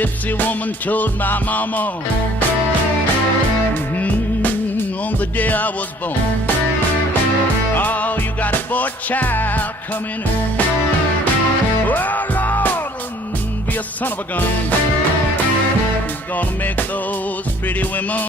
gypsy woman told my mama, on the day I was born, oh, you got a boy child coming. Oh, Lord, be a son of a gun. He's gonna make those pretty women